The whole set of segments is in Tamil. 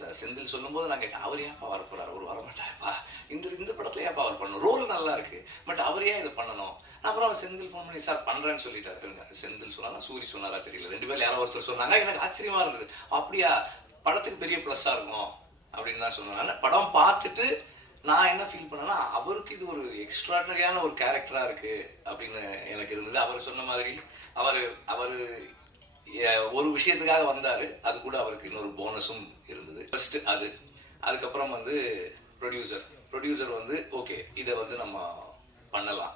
சார். செந்தில் சொல்லும்போது நான் கேட்டேன் அவர் ஏன்ப்பா வர போகிறார் அவர் வரமாட்டாருப்பா. இந்த இந்த படத்துல ஏன்ப்பா அவர் பண்ணணும்? ரோல் நல்லா இருக்கு. பட் அவர் ஏன் இதை பண்ணணும்? அப்புறம் அவர் செந்தில் ஃபோன் பண்ணி சார் பண்ணுறேன்னு சொல்லிட்டாரு. செந்தில் சொன்னாரா? சூரி சொன்னாரா? தெரியல. ரெண்டு பேரும் யாரோ ஒருத்தர் சொன்னாங்க. எனக்கு ஆச்சரியமா இருந்தது. அப்படியா? படத்துக்கு பெரிய ப்ளஸ்ஸாக இருக்கும்? அப்படின்னு தான் சொன்னாங்க. படம் பார்த்துட்டு நான் என்ன ஃபீல் பண்ணேன்னா அவருக்கு இது ஒரு எக்ஸ்ட்ராடனரியான ஒரு கேரக்டராக இருக்குது அப்படின்னு எனக்கு இருந்தது. அவர் சொன்ன மாதிரி அவர் அவர் ஒரு விஷயத்துக்காக வந்தார். அது கூட அவருக்கு இன்னொரு போனஸும் இருந்தது. ஃபர்ஸ்ட் அது. அதுக்கப்புறம் வந்து ப்ரொடியூசர் ப்ரொடியூசர் வந்து ஓகே இதை வந்து நம்ம பண்ணலாம்.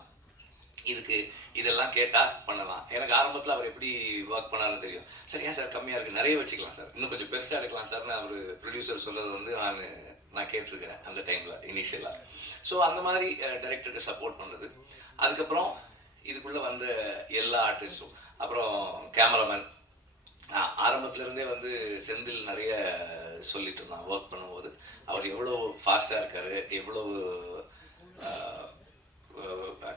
இதுக்கு இதெல்லாம் கேட்டால் பண்ணலாம். எனக்கு ஆரம்பத்தில் அவர் எப்படி ஒர்க் பண்ணாருன்னு தெரியும். சார் ஏன் சார் கம்மியாக இருக்குது நிறைய வச்சுக்கலாம் சார். இன்னும் கொஞ்சம் பெருசாக எடுக்கலாம் சார்னு அவர் ப்ரொடியூசர் சொல்கிறது வந்து நான் நான் கேட்டிருக்கிறேன் அந்த டைமில் இனிஷியலாக ஸோ அந்த மாதிரி டைரக்டருக்கு சப்போர்ட் பண்ணுறது அதுக்கப்புறம் இதுக்குள்ளே வந்த எல்லா ஆர்டிஸ்ட்டும் அப்புறம் கேமராமேன் ஆரம்பத்துல இருந்தே வந்து செந்தில் நிறைய சொல்லிட்டு இருந்தான் ஒர்க் பண்ணும்போது. அவர் எவ்வளோ ஃபாஸ்ட்டாக இருக்காரு எவ்வளோ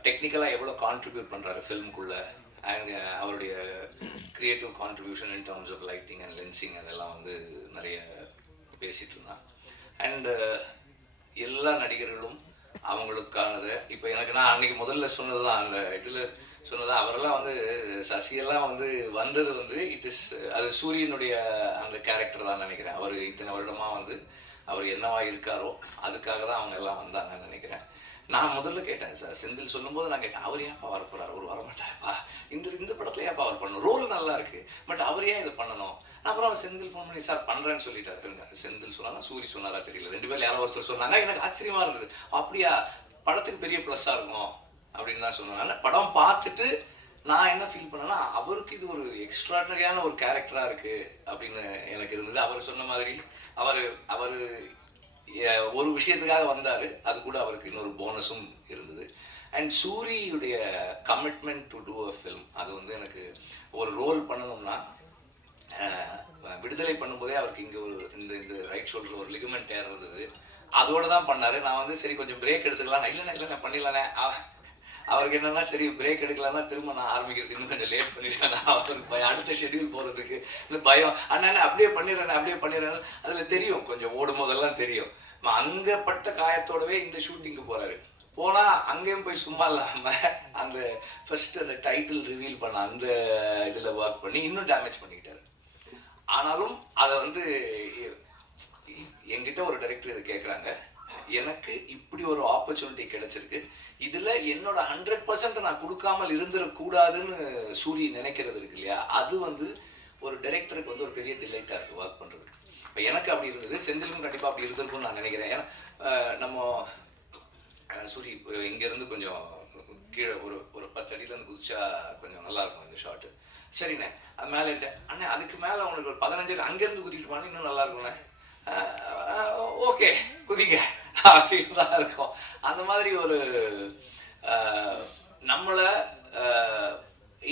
டெக்னிக்கலாக எவ்வளோ கான்ட்ரிபியூட் பண்ணுறாரு ஃபில்முக்குள்ளே அண்ட் அவருடைய creative contribution in terms of lighting and lensing அதெல்லாம் வந்து நிறைய பேசிகிட்டு இருந்தான் அண்டு எல்லா நடிகர்களும் அவங்களுக்கானதை. இப்போ எனக்கு நான் அன்னைக்கு முதல்ல சொன்னது தான் அந்த இதில் சொன்னது அவரெல்லாம் வந்து சசியெல்லாம் வந்து வந்தது வந்து இட் இஸ் அது சூரியனுடைய அந்த கேரக்டர் தான் நினைக்கிறேன். அவர் இத்தனை வருடமா வந்து அவர் என்னவா இருக்காரோ அதுக்காக தான் அவங்க எல்லாம் வந்தாங்கன்னு நினைக்கிறேன். நான் முதல்ல கேட்டேன் சார் செந்தில் சொல்லும்போது நான் கேட்டேன் அவர் ஏன்ப்பா வரப்போறார் அவர் வரமாட்டாருப்பா. இந்த இந்த படத்துல ஏன்ப்பா அவர் பண்ணணும்? ரோல் நல்லா இருக்கு பட் அவர் ஏன் இதை பண்ணணும்? அப்புறம் செந்தில் ஃபோன் பண்ணி சார் பண்றேன்னு சொல்லிட்டாரு. செந்தில் சொன்னாரா சூரி சொன்னாரா தெரியல. ரெண்டு பேரும் யாரோ ஒருத்தர் சொன்னாங்க எனக்கு ஆச்சரியமா இருந்தது. அப்படியா? படத்துக்கு பெரிய ப்ளஸ்ஸாக இருக்கும். அப்படின்னு தான் சொன்னாங்க. படம் பார்த்துட்டு நான் என்ன ஃபீல் பண்ணேன்னா அவருக்கு இது ஒரு எக்ஸ்ட்ராடனரியான ஒரு கேரக்டராக இருக்குது அப்படின்னு எனக்கு இருந்தது. அவர் சொன்ன மாதிரி அவர் அவர் ஒரு விஷயத்துக்காக வந்தார். அது கூட அவருக்கு இன்னொரு போனஸும் இருந்தது. And சூரியுடைய commitment to to a film அது வந்து எனக்கு ஒரு ரோல் பண்ணணும்னா விடுதலை பண்ணும்போதே அவருக்கு இங்கே ஒரு இந்த இந்த ரைட் ஷோல்டரில் ஒரு லிகமெண்ட் ஏர் இருந்தது அதோடு தான் பண்ணார். நான் வந்து சரி கொஞ்சம் பிரேக் எடுத்துக்கலாம். இல்லைண்ணே இல்லைண்ணா பண்ணிடலாண்ணே. அவருக்கு என்னன்னா சரி பிரேக் எடுக்கலாம்னா திரும்ப நான் ஆரம்பிக்கிறது இன்னும் கொஞ்சம் லேட் பண்ணிட்டேன் அவருக்கு பயம். அடுத்த ஷெடியூல் போகிறதுக்கு இந்த பயம். அண்ணா அப்படியே பண்ணிடுறேன் அப்படியே பண்ணிடுறேன் அதில் தெரியும். கொஞ்சம் ஓடும் போதெல்லாம் தெரியும். ம, பட்ட காயத்தோடவே இந்த ஷூட்டிங்க்கு போறாரு. போனா அங்கேயும் போய் சும்மா இல்லாம அந்த ஃபர்ஸ்ட் அந்த டைட்டில் ரிவீல் பண்ண அந்த இதுல ஒர்க் பண்ணி இன்னும் டேமேஜ் பண்ணிக்கிட்டாரு. ஆனாலும் அதை வந்து எங்கிட்ட என்கிட்ட ஒரு டைரக்டர் இதை கேட்குறாங்க எனக்கு இப்படி ஒரு ஆப்பர்ச்சுனிட்டி கிடைச்சிருக்கு. இதில் என்னோட ஹண்ட்ரட் பர்சன்ட் நான் கொடுக்காமல் இருந்துடக்கூடாதுன்னு சூரி நினைக்கிறது இருக்கு இல்லையா? அது வந்து ஒரு டைரக்டருக்கு வந்து ஒரு பெரிய டிலைட்டாக இருக்குது ஒர்க் பண்ணுறதுக்கு இப்போ எனக்கு அப்படி இருந்தது. செந்திலும் கண்டிப்பாக அப்படி இருந்திருக்கும்னு நான் நினைக்கிறேன். ஏன்னா நம்ம சூரி இங்கேருந்து கொஞ்சம் கீழே ஒரு ஒரு பத்து அடியிலேருந்து குதிச்சா கொஞ்சம் நல்லாயிருக்கும் இந்த ஷார்ட்டு சரிண்ணே அது மேலே இல்லை அண்ணே அதுக்கு மேலே உங்களுக்கு ஒரு பதினஞ்சு அங்கேருந்து குதிக்கிட்டு போனால் இன்னும் நல்லா இருக்கும்ண்ணே. ஓகே குதிங்க. அப்படின்னு இருக்கும். அந்த மாதிரி ஒரு நம்மளை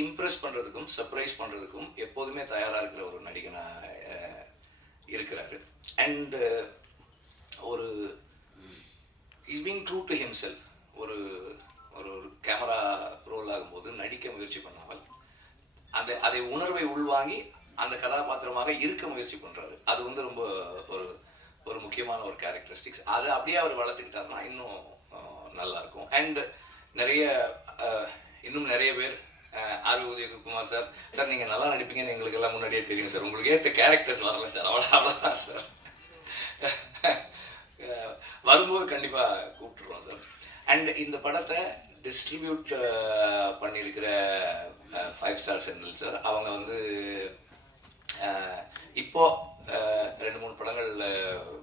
இம்ப்ரெஸ் பண்ணுறதுக்கும் சர்ப்ரைஸ் பண்ணுறதுக்கும் எப்போதுமே தயாராக இருக்கிற ஒரு நடிகனாக இருக்கிறாரு. அண்ட் ஒரு is being true to himself ஒரு ஒரு ஒரு கேமரா ரோல் ஆகும்போது நடிக்க முயற்சி பண்ணாமல் அந்த அதை உணர்வை உள்வாங்கி அந்த கதாபாத்திரமாக இருக்க முயற்சி பண்ணுறாரு அது வந்து ரொம்ப ஒரு ஒரு முக்கியமான ஒரு கேரக்டரிஸ்டிக்ஸ் அதை அப்படியே அவர் வளர்த்துக்கிட்டாருன்னா இன்னும் நல்லாயிருக்கும். நல்லா இருக்கும் அண்ட் நிறைய இன்னும் நிறைய பேர் அஹ், ஆர் உதயகுமார் சார். சார் நீங்க நல்லா நடிப்பீங்கன்னு எங்களுக்கு எல்லாம் முன்னாடியே தெரியும் சார். உங்களுக்கு ஏற்ற கேரக்டர்ஸ் வரல சார். அவ்வளோ அவ்வளோதான் சார். வரும்போது கண்டிப்பா கூப்பிட்டுருவோம் சார். அண்ட் இந்த படத்தை டிஸ்ட்ரிபியூட் பண்ணியிருக்கிற ஃபைவ் ஸ்டார் செந்தில் சார். அவங்க வந்து இப்போது இப்போ ரெண்டு மூணு படங்கள்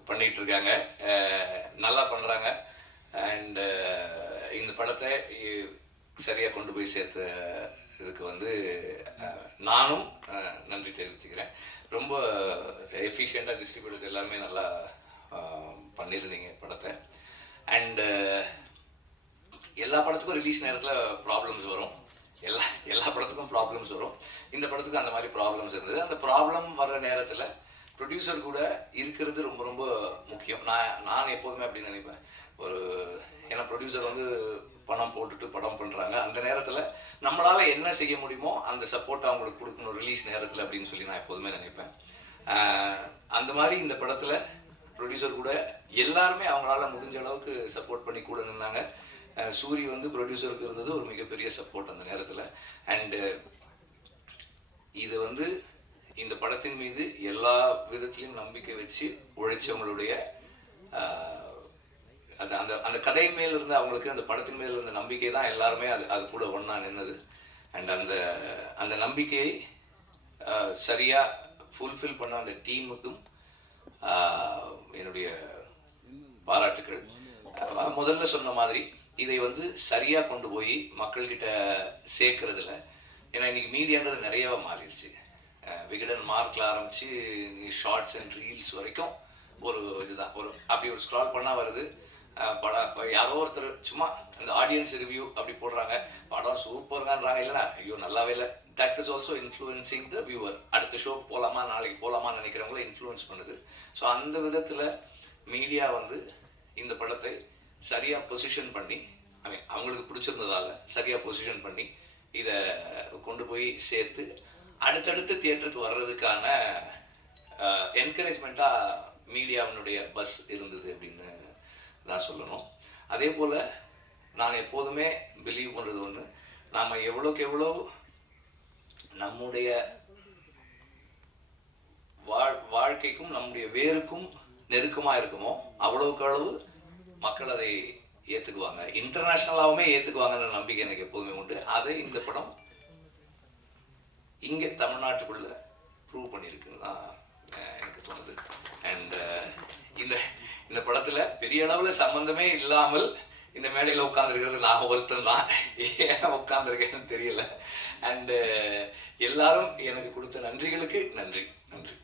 பண்ணிகிட்டு இருக்காங்க நல்லா பண்ணுறாங்க அண்டு இந்த படத்தை சரியாக கொண்டு போய் சேர்த்த இதுக்கு வந்து நானும் நன்றி தெரிவிச்சுக்கிறேன். ரொம்ப எஃபிஷியண்டாக டிஸ்ட்ரிபியூட்டர்ஸ் எல்லாருமே நல்லா பண்ணியிருந்தீங்க படத்தை. அண்டு எல்லா படத்துக்கும் ரிலீஸ் நேரத்தில் ப்ராப்ளம்ஸ் வரும். எல்லா எல்லா படத்துக்கும் ப்ராப்ளம்ஸ் வரும். இந்த படத்துக்கும் அந்த மாதிரி ப்ராப்ளம்ஸ் இருந்தது. அந்த ப்ராப்ளம் வர்ற நேரத்தில் ப்ரொடியூசர் கூட இருக்கிறது ரொம்ப ரொம்ப முக்கியம். நான் நான் எப்போதுமே அப்படி நினைப்பேன். ஒரு ஏன்னா ப்ரொடியூசர் வந்து பணம் போட்டுட்டு படம் பண்ணுறாங்க அந்த நேரத்தில் நம்மளால் என்ன செய்ய முடியுமோ அந்த சப்போர்ட் அவங்களுக்கு கொடுக்கணும் ரிலீஸ் நேரத்தில் அப்படின்னு சொல்லி நான் எப்போதுமே நினைப்பேன். அந்த மாதிரி இந்த படத்தில் ப்ரொடியூசர் கூட எல்லாருமே அவங்களால முடிஞ்ச அளவுக்கு சப்போர்ட் பண்ணி கூட நின்னாங்க. சூரி வந்து ப்ரொடியூசருக்கு இருந்தது ஒரு மிகப்பெரிய சப்போர்ட் அந்த நேரத்தில். அண்டு இது வந்து இந்த படத்தின் மீது எல்லா விதத்திலையும் நம்பிக்கை வச்சு உழைச்சவங்களுடைய அந்த அந்த அந்த கதை மேல இருந்த அவங்களுக்கு அந்த படத்தின் மேல இருந்த நம்பிக்கை தான் எல்லாருமே அது அது கூட ஒன்றா நின்னது. அண்ட் அந்த அந்த நம்பிக்கையை சரியாக ஃபுல்ஃபில் பண்ண அந்த டீமுக்கும் என்னுடைய பாராட்டுக்கள். முதல்ல சொன்ன மாதிரி இதை வந்து சரியாக கொண்டு போய் மக்கள்கிட்ட சேர்க்கறதுல ஏன்னா இன்னைக்கு மீடியான்றது நிறையவே மாறிடுச்சு. விகடன் மார்க்கில் ஆரம்பித்து நீ ஷார்ட்ஸ் அண்ட் ரீல்ஸ் வரைக்கும் ஒரு இதுதான். ஒரு அப்படி ஒரு ஸ்க்ரால் பண்ணால் வருது. படம் இப்போ யாரோ ஒருத்தர் சும்மா அந்த ஆடியன்ஸ் ரிவ்யூ அப்படி போடுறாங்க. படம் சூப்பர்கான்றாங்க இல்லைனா ஐயோ நல்லாவே இல்லை. That is also influencing the viewer அடுத்த ஷோ போகலாமா நாளைக்கு போகலாமான்னு நினைக்கிறவங்கள இன்ஃப்ளூயன்ஸ் பண்ணுது. ஸோ அந்த விதத்தில் மீடியா வந்து இந்த படத்தை சரியாக பொசிஷன் பண்ணி ஐ மீன் அவங்களுக்கு பிடிச்சிருந்ததால சரியாக பொசிஷன் பண்ணி இதை கொண்டு போய் சேர்த்து அடுத்தடுத்து தியேட்டருக்கு வர்றதுக்கான என்கரேஜ்மெண்ட்டாக மீடியாவினுடைய பஸ் இருந்தது அப்படின்னு தான் சொல்லணும். அதே போல் நான் எப்போதுமே பிலீவ் பண்ணுறது ஒன்று நாம் எவ்வளோக்கு எவ்வளோ நம்முடைய வாழ் வாழ்க்கைக்கும் நம்முடைய வேருக்கும் நெருக்கமாக இருக்குமோ அவ்வளவுக்கு அளவு மக்கள் அதை ஏற்றுக்குவாங்க இன்டர்நேஷ்னலாகவுமே ஏற்றுக்குவாங்கன்ற நம்பிக்கை எனக்கு எப்போதுமே உண்டு. அதை இந்த படம் இங்கே தமிழ்நாட்டுக்குள்ள ப்ரூவ் பண்ணியிருக்குன்னு தான் எனக்கு தோணுது. அண்ட் இந்த இந்த படத்தில் பெரிய அளவில் சம்பந்தமே இல்லாமல் இந்த மேடையில் உட்காந்துருக்கிறது நான் ஒருத்தன் தான். ஏன் உட்காந்துருக்கேன்னு தெரியல. அண்டு எல்லாரும் எனக்கு கொடுத்த நன்றிகளுக்கு நன்றி. நன்றி.